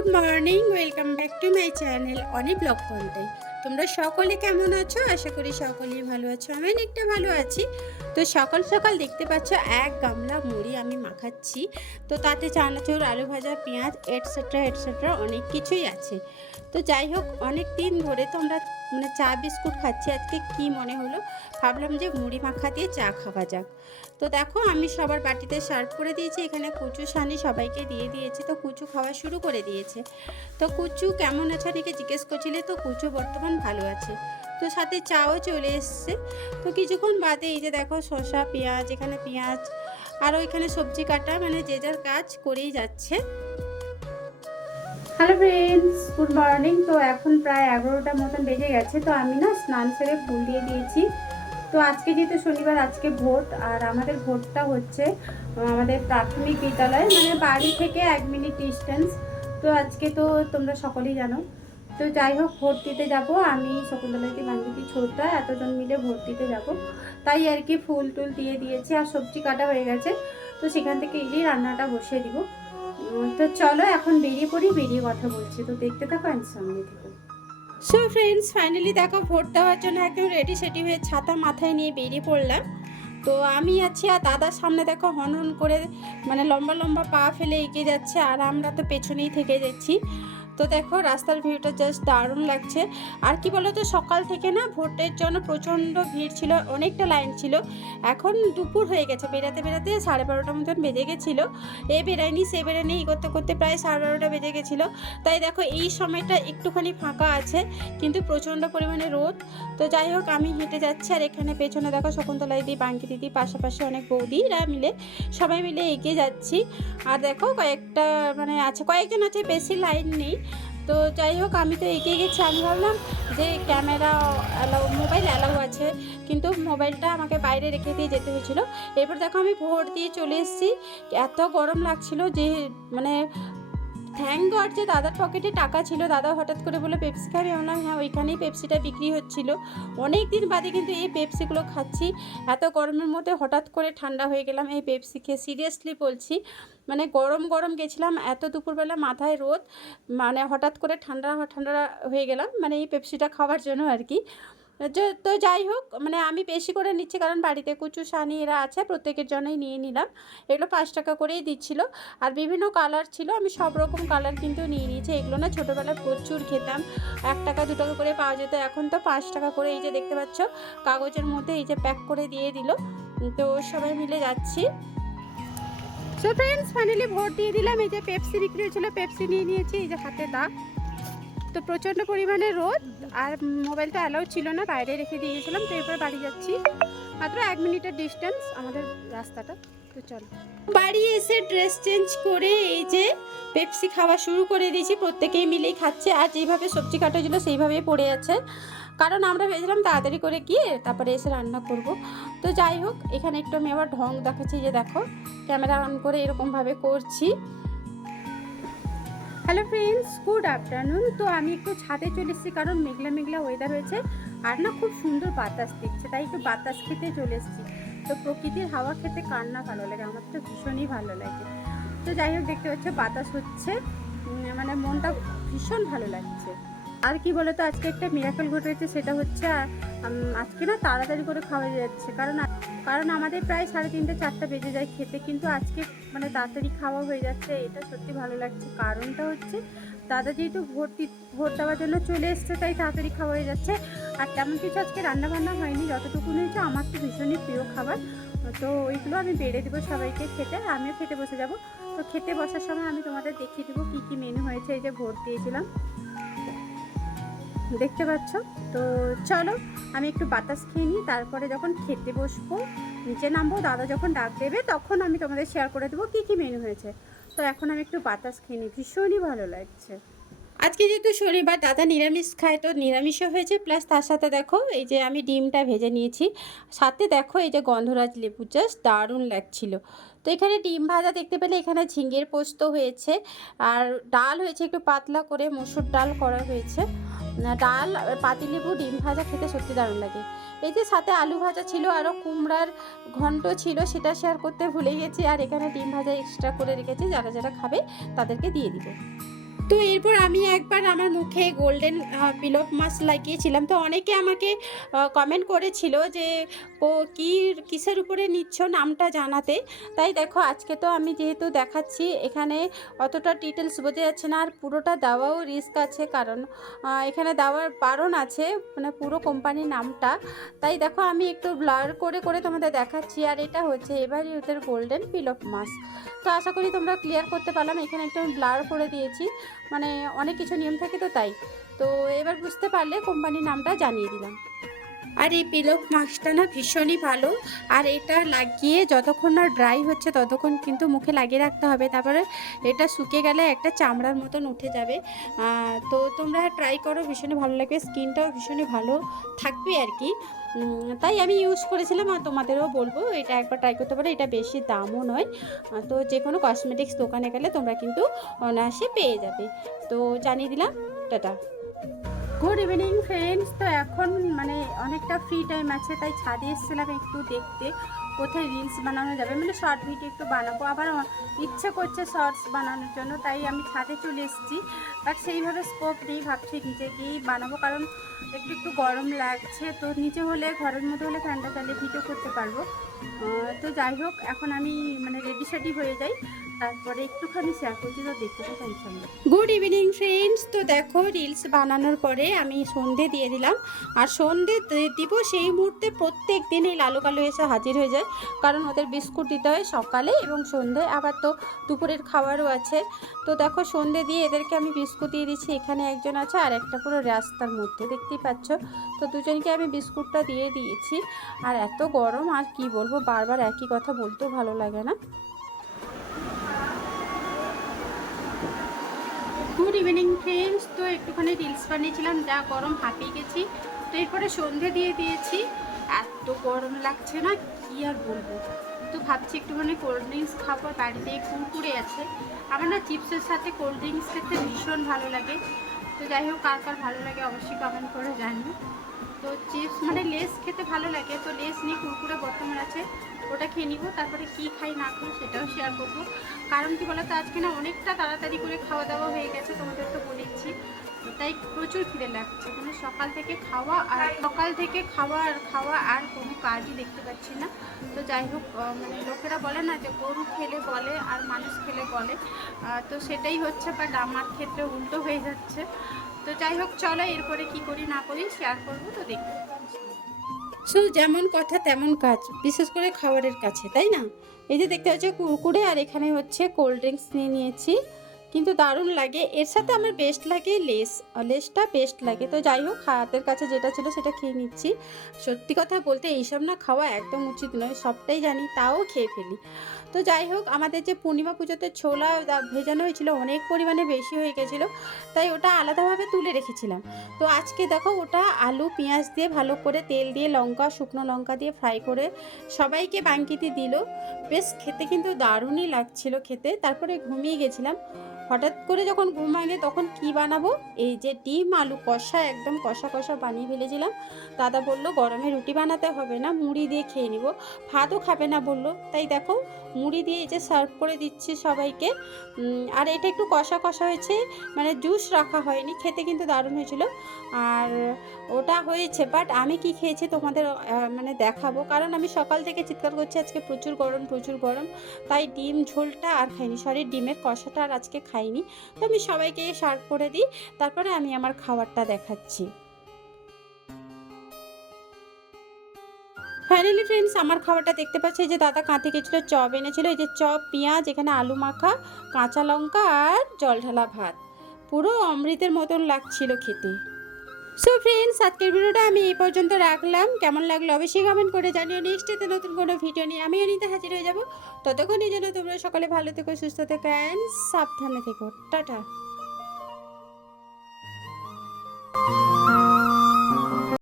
Good morning, welcome back to my channel অনেক blog content তোমরা সকলে কেমন আছো? আশা করি সকলেই ভালো আছো আমি অনেকটা ভালো আছি। তো সকাল সকাল দেখতে পাচ্ছ এক গামলা মুড়ি আমি মাখাচ্ছি। তো তাতে চানাচুর, আলু ভাজা, পেঁয়াজ এটসেট্রা এটসেট্রা অনেক কিছুই আছে। তো যাই হোক, অনেক দিন ধরে তো আমরা মানে চা বিস্কুট খাচ্ছি, আজকে কি মনে হলো? ভাবলাম যে মুড়ি মাখা দিয়ে চা খাওয়া যাক। তো দেখো আমি সবার বাটিতে সার্ভ করে দিয়েছি, এখানে কুচু সানি সবাইকে দিয়ে দিয়েছি, তো কুচু খাওয়া শুরু করে দিয়েছে। তো কুচু কেমন আছে অনেকে জিজ্ঞেস করছিলে, তো কুচু বর্তমান ভালো আছে। তো সাথে চাও চলে এসছে। তো কিছুক্ষণ বাদে এই যে দেখো শসা, পেঁয়াজ, এখানে পেঁয়াজ, আর ওইখানে সবজি কাটা মানে যে যার কাজ করেই যাচ্ছে। হ্যালো ফ্রেন্ডস গুড মর্নিং তো এখন প্রায় এগারোটা মতন বেজে গেছে, তো আমি না স্নান সেরে ফুল দিয়ে দিয়েছি। তো আজকে যেহেতু শনিবার, আজকে ভোট, আর আমাদের ভোটটা হচ্ছে আমাদের প্রাথমিক বিদ্যালয় মানে বাড়ি থেকে এক মিনিট ডিস্টেন্স তো আজকে তো তোমরা সকলেই জানো। তো যাই হোক, ভোট দিতে যাব। আমি শকুন্তলাদি বান্ধবী ছোটটা এতজন মিলে ভোট দিতে যাব। তাই আর কি ফুল টুল দিয়ে দিয়েছি, আর সবজি কাটা হয়ে গেছে। তো সেখান থেকে এলেই রান্নাটা বসিয়ে দিব। তো চলো এখন বেরিয়ে পড়ি, বেরিয়ে কথা বলছি। তো দেখতে থাকো অ্যান্ড সঙ্গে থেকো। সো ফ্রেন্ডস ফাইনালি দেখো, ভোট দেওয়ার জন্য একদম রেডি সেটি হয়ে ছাতা মাথায় নিয়ে বেরিয়ে পড়লাম। তো আমি আছি আর দাদার সামনে দেখো হন হন করে মানে লম্বা লম্বা পা ফেলে এগিয়ে যাচ্ছে, আর আমরা তো পেছনেই থেকে যাচ্ছি। তো দেখো, রাস্তার ভিউটা জাস্ট দারুণ লাগছে। আর কি বলো তো সকাল থেকে না ভোটের জন্য প্রচণ্ড ভিড় ছিল, অনেকটা লাইন ছিল। এখন দুপুর হয়ে গেছে, বেড়াতে বেড়াতে সাড়ে বারোটার মতন বেজে গেছিল। এ বেরায়নি সে বেরায়নি এই করতে করতে প্রায় সাড়ে বারোটা বেজে গেছিল। তাই দেখো, এই সময়টা একটুখানি ফাঁকা আছে, কিন্তু প্রচণ্ড পরিমাণে রোদ। তো যাই হোক, আমি হেঁটে যাচ্ছি, আর এখানে পেছনে দেখো শকুন্তলা দিদি, বাঙ্কি দিদি, পাশাপাশি অনেক বৌদিরা মিলে, সবাই মিলে এগিয়ে যাচ্ছি। আর দেখো কয়েকটা মানে আছে, কয়েকজন আছে, বেশি লাইন নেই। তো যাই হোক, আমি তো এগিয়ে গেছি। আমি ভাবলাম যে ক্যামেরা অ্যালাউ মোবাইল অ্যালাউ আছে, কিন্তু মোবাইলটা আমাকে বাইরে রেখে দিয়ে যেতে হয়েছিল। এরপর দেখো, আমি ভোট দিয়ে চলে এসেছি। এত গরম লাগছিল যে মানে থ্যাংক গড যে দাদার পকেটে টাকা ছিল। দাদা হঠাৎ করে বলে পেপসি খাবি? আমি বললাম হ্যাঁ ওইখানেই পেপসিটা বিক্রি হচ্ছিল। অনেক দিন বাদে কিন্তু এই পেপসিগুলো খাচ্ছি। এত গরমের মধ্যে হঠাৎ করে ঠান্ডা হয়ে গেলাম, এই পেপসি খেয়ে সিরিয়াসলি বলছি। মানে গরম গরম গেছিলাম, এত দুপুরবেলা মাথায় রোদ মানে হঠাৎ করে ঠান্ডা ঠান্ডা হয়ে গেলাম মানে এই পেপসিটা খাওয়ার জন্য আর কি। তো যাই হোক মানে আমি বেশি করে নিচ্ছি কারণ বাড়িতে কুচু সানি এরা আছে, প্রত্যেকের জন্যই নিয়ে নিলাম। এগুলো পাঁচ টাকা করেই দিচ্ছিল। আর বিভিন্ন কালার ছিল, আমি সব রকম কালার কিন্তু নিয়ে নিয়েছি। এগুলো না ছোটোবেলায় প্রচুর খেতাম। এক টাকা, দু টাকা করে পাওয়া যেত, এখন তো পাঁচ টাকা করে এই যে দেখতে পাচ্ছ, কাগজের মধ্যে এই যে প্যাক করে দিয়ে দিল। তো সবাই মিলে যাচ্ছি। সো ফ্রেন্ডস ফাইনালি ভোট দিয়ে দিলাম। এই যে পেপসি বিক্রি হয়েছিল পেপসি নিয়ে নিয়েছি, এই যে হাতে দাগ তো প্রচণ্ড পরিমাণে রোদ, আর মোবাইলটা অ্যালাউ ছিল না, বাইরে রেখে দিয়েছিলাম, তো এরপর বাড়ি যাচ্ছি। মাত্র এক মিনিটের ডিস্টেন্স আমাদের রাস্তাটা। তো চলো। বাড়ি এসে ড্রেস চেঞ্জ করে এই যে পেপসি খাওয়া শুরু করে দিয়েছি, প্রত্যেকেই মিলেই খাচ্ছে। আর যেভাবে সবজি কাটা ছিল সেইভাবেই পড়ে আছে। কারণ আমরা ভেবেছিলাম তাড়াতাড়ি করে গিয়ে তারপরে এসে রান্না করব। তো যাই হোক, এখানে একটু আমি আবার ঢং দেখাচ্ছি যে দেখো, ক্যামেরা অন করে এরকমভাবে করছি। Hello friends, good afternoon. তো আমি একটু ছাদে চলে এসেছি কারণ মেঘলা মেঘলা ওয়েদার হয়েছে আর না খুব সুন্দর বাতাস দিচ্ছে, তাই একটু বাতাস খেতে চলে এসেছি। তো প্রকৃতির হাওয়া খেতে কার না ভালো লাগে? আমার তো ভীষণই ভালো লাগে। তো যাই হোক, দেখতে পাচ্ছ বাতাস হচ্ছে। মানে মনটা ভীষণ ভালো লাগছে। আর কি বলো তো আজকে একটা মিরাকেল ঘটেছে, সেটা হচ্ছে আজকে না তাড়াতাড়ি করে খাওয়া যাচ্ছে। কারণ কারণ আমাদের প্রায় সাড়ে তিনটে, চারটা বেজে যায় খেতে, কিন্তু আজকে মানে তাড়াতাড়ি খাওয়া হয়ে যাচ্ছে, এটা সত্যি ভালো লাগছে। কারণটা হচ্ছে, দাদা যেহেতু দি- ভোট দেওয়ার জন্য চলে এসছে, তাই তাড়াতাড়ি খাওয়া হয়ে যাচ্ছে। আর তেমন কিছু আজকে রান্না বান্না হয়নি, যতটুকু হয়েছে আমার তো ভীষণই প্রিয় খাবার। তো ওইগুলো আমি বেড়ে দেবো সবাইকে খেতে আমিও খেতে বসে যাব। তো খেতে বসার সময় আমি তোমাদের দেখিয়ে দেবো কী কী মেনু হয়েছে, এই যে ভোট দিয়েছিলাম। দেখতে পাচ্ছ? তো চলো, আমি একটু বাতাস খেয়ে নিই, তারপরে যখন খেতে বসবো, নিচে নামবো, দাদা যখন ডাক দেবে, তখন আমি তোমাদের শেয়ার করে দেবো কী কী মেনু হয়েছে। তো এখন আমি একটু বাতাস খেয়ে নিই, ভীষণই ভালো লাগছে। আজকে যেহেতু শনিবার, দাদা নিরামিষ খায়, তো নিরামিষও হয়েছে প্লাস তার সাথে দেখো, এই যে আমি ডিমটা ভেজে নিয়েছি। সাথে দেখো, এই যে গন্ধরাজ লেবু জাস্ট দারুণ লাগছিল। তো এখানে ডিম ভাজা দেখতে পেলে, এখানে ঝিঙ্গের পোস্ত হয়েছে, আর ডাল হয়েছে, একটু পাতলা করে, মসুর ডাল করা হয়েছে। ডাল পাতিলেবু, ডিম ভাজা খেতে সত্যি দারুণ লাগে। এই যে সাথে আলু ভাজা ছিল আরও কুমড়ার ঘন্ট ছিল, সেটা শেয়ার করতে ভুলে গেছি। আর এখানে ডিম ভাজা এক্সট্রা করে রেখেছি, যারা যারা খাবে তাদেরকে দিয়ে দিব। তো এরপর আমি একবার আমার মুখে গোল্ডেন পিলক মাস্ক লাগিয়েছিলাম। তো অনেকে আমাকে কমেন্ট করেছিল যে, ও, কি, কিসের উপরে নিচ্ছ নামটা জানাতে? তাই দেখো, আজকে তো আমি যেহেতু দেখাচ্ছি, এখানে অতটা ডিটেলস বোঝা যাচ্ছে না। আর পুরোটা দেওয়াও রিস্ক আছে, কারণ এখানে দেওয়ার বারণ আছে মানে পুরো কোম্পানির নামটা। তাই দেখো, আমি একটু ব্লার করে করে তোমাদের দেখাচ্ছি। আর এটা হচ্ছে এবারই ওদের গোল্ডেন পিলক মাস্ক তো আশা করি তোমরা ক্লিয়ার করতে পারলাম। এখানে একটু আমি ব্লার করে দিয়েছি। মানে অনেক কিছু নিয়ম থাকে তো তাই। তো এবার বুঝতে পারলে কোম্পানির নামটা জানিয়ে দিলাম। আর এই পিলক মাস্কটা না ভীষণই ভালো। আর এটা লাগিয়ে যতক্ষণ না ড্রাই হচ্ছে, ততক্ষণ কিন্তু মুখে লাগিয়ে রাখতে হবে। তারপরে এটা শুকিয়ে গেলে একটা চামড়ার মতন উঠে যাবে। তো তোমরা ট্রাই করো, ভীষণই ভালো লাগবে। স্কিনটাও ভীষণই ভালো থাকবে আর কি। তাই আমি ইউজ করেছিলাম আর তোমাদেরও বলব, এটা একবার ট্রাই করতে পারো। এটা বেশি দামও নয়। তো যে কোনো কসমেটিক্স দোকানে গেলে তোমরা কিন্তু অনায়াসে পেয়ে যাবে। তো জানিয়ে দিলাম, টাটা। গুড ইভিনিং ফ্রেন্ডস তো এখন মানে অনেকটা ফ্রি টাইম আছে, তাই ছাদে এসেছিলাম একটু দেখতে। কোথায় রিলস বানানো যাবে? মানে শর্ট ভিডিও একটু বানাবো। আবার ইচ্ছে করছে শর্টস বানানোর জন্য, তাই আমি ছাদে চলে এসেছি। বাট সেইভাবে স্কোপ নেই, ভাবছি নিচে গিয়েই বানাবো। কারণ একটু একটু গরম লাগছে, তো নিচে হলে, ঘরের মধ্যে হলে ফ্যানটা চালিয়ে ভিডিও করতে পারব। তো যাই হোক, এখন আমি মানে রেডি সেডি হয়ে যাই। তারপরে একটুখানি শেয়ার করছি, তো দেখতে ইনশাল্লাহ গুড ইভিনিং ফ্রেন্ডস তো দেখো রিলস বানানোর পরে আমি সন্ধে দিয়ে দিলাম। আর সন্ধে দিব সেই মুহূর্তে প্রত্যেক দিন এই লালু কালো এসে হাজির হয়ে যায়। কারণ ওদের বিস্কুট দিতে হয় সকালে এবং সন্ধে। আবার তো দুপুরের খাবারও আছে। তো দেখো, সন্ধে দিয়ে এদেরকে আমি বিস্কুট দিয়ে দিচ্ছি। এখানে একজন আছে আর একটা পুরো রাস্তার মধ্যে, দেখতেই পাচ্ছ? তো দুজনকে আমি বিস্কুটটা দিয়ে দিয়েছি। আর এত গরম, আর কি বলব? বারবার একই কথা বলতেও ভালো লাগে না। Good evening friends. তো একটুখানি রিলস বানিয়েছিলাম, যা গরম হাঁপিয়ে গেছি। তো এরপরে সন্ধে দিয়ে দিয়েছি। এত গরম লাগছে না, কি আর বলব? তো ভাবছি একটুখানি কোল্ড ড্রিঙ্কস খাব, বাড়িতে কুরকুরে আছে। আমার না চিপসের সাথে কোল্ড ড্রিঙ্কস খেতে ভীষণ ভালো লাগে। তো যাই হোক, কার কার ভালো লাগে অবশ্যই কমেন্ট করে জানি তো চিপস মানে লেস খেতে ভালো লাগে, তো লেস নিয়ে কুরকুরে বর্তমান আছে। ওটা খেয়ে নিবো, তারপরে কি খাই না খাই সেটাও শেয়ার করব। কারণ কি বলতো, আজকে না অনেকটা তাড়াতাড়ি করে খাওয়া দাওয়া হয়ে গেছে তোমাদের তো বলেছি তাই প্রচুর খিদে লাগছে মানে সকাল থেকে খাওয়া আর সকাল থেকে খাওয়া আর খাওয়া আর কোনো কাজই দেখতে পাচ্ছি না। তো যাই হোক মানে লোকেরা বলে না যে গরু খেলে বলে আর মানুষ খেলে বলে। তো সেটাই হচ্ছে বাট আমার ক্ষেত্রে উল্টো হয়ে যাচ্ছে। তো যাই হোক, চলো এরপরে কি করি না করি শেয়ার করব, তো দেখতে সো, যেমন কথা তেমন কাজ, বিশেষ করে খাবারের কাছে, তাই না? এই যে দেখতে পাচ্ছ, কুরকুরে, আর এখানে হচ্ছে কোল্ড ড্রিঙ্কস নিয়ে নিয়েছি। কিন্তু দারুণ লাগে। এর সাথে আমার বেস্ট লাগে লেস লেসটা বেস্ট লাগে। তো যাই হোক, হাতের কাছে যেটা ছিল সেটা খেয়ে নিচ্ছি। সত্যি কথা বলতে এইসব না খাওয়া একদম উচিত নয়, সবটাই জানি, তাও খেয়ে ফেলি। তো যাই হোক, আমাদের যে পূর্ণিমা পুজোতে ছোলা ভেজানো হয়েছিল, অনেক পরিমাণে বেশি হয়ে গেছিল, তাই ওটা আলাদাভাবে তুলে রেখেছিলাম। তো আজকে দেখো, ওটা আলু, পেঁয়াজ দিয়ে ভালো করে তেল দিয়ে, লঙ্কা, শুকনো লঙ্কা দিয়ে ফ্রাই করে সবাইকে বাঙ্কিতে দিল। বেশ খেতে কিন্তু দারুণই লাগছিল খেতে। তারপরে ঘুমিয়ে গেছিলাম। হঠাৎ করে যখন ঘুম ভাঙে তখন কি বানাবো? এই যে ডিম, আলু কষা, একদম কষা কষা বানিয়ে ফেলেছিলাম। দাদা বলল, গরমে রুটি বানাতে হবে না, মুড়ি দিয়ে খেয়ে নিব। ভাতও খাবে না বলল। তাই দেখো, মুড়ি দিয়ে এই যে সার্ভ করে দিচ্ছি সবাইকে। আর এটা একটু কষা কষা হয়েছে মানে জুস রাখা হয়নি, খেতে কিন্তু দারুণ হয়েছিল। আর ওটা হয়েছে বাট আমি কি খেয়েছি তোমাদের মানে দেখাবো। কারণ আমি সকাল থেকে চিৎকার করছি, আজকে প্রচুর গরম প্রচুর গরম। তাই ডিম ঝোলটা আর খাইনি সরি ডিমের কষাটা আর আজকে খাইনি। তো আমি সবাইকে সার্ভ করে দিই, তারপরে আমি আমার খাবারটা দেখাচ্ছি। ফাইনালি ফ্রেন্ডস আমার খাবারটা দেখতে পাচ্ছি যে দাদা কাঁথে গেছিল চপ এনেছিল, এই যে চপ, পেঁয়াজ, এখানে আলু মাখা, কাঁচা লঙ্কা আর জল ঢালা ভাত। পুরো অমৃতের মতন লাগছিল খেতে। সো ফ্রেন্ডস আজকের ভিডিওটা আমি এই পর্যন্ত রাখলাম। কেমন লাগল অবশ্যই কমেন্ট করে জানিও। নেক্সট ডেতে নতুন কোনো ভিডিও নিয়ে আমি এনিতে হাজির হয়ে যাব। ততক্ষণই জন্য তোমরা সকলে ভালো থেকো, সুস্থ থেকো অ্যান্ড সাবধানে থেকো। টাটা।